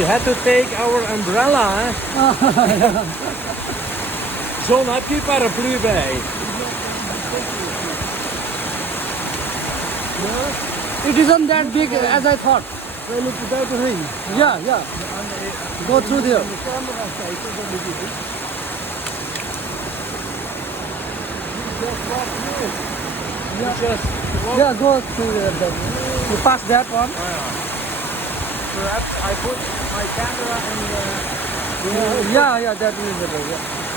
We had to take our umbrella, hè? John, heb je paraplu bij? It isn't that big as I thought. They look without the ring. Yeah, yeah. Go through there. De camera kijken, dat moet je doen. Yeah, go through there. You pass that one. Perhaps I put my camera in the... Yeah, that will be better. Yeah.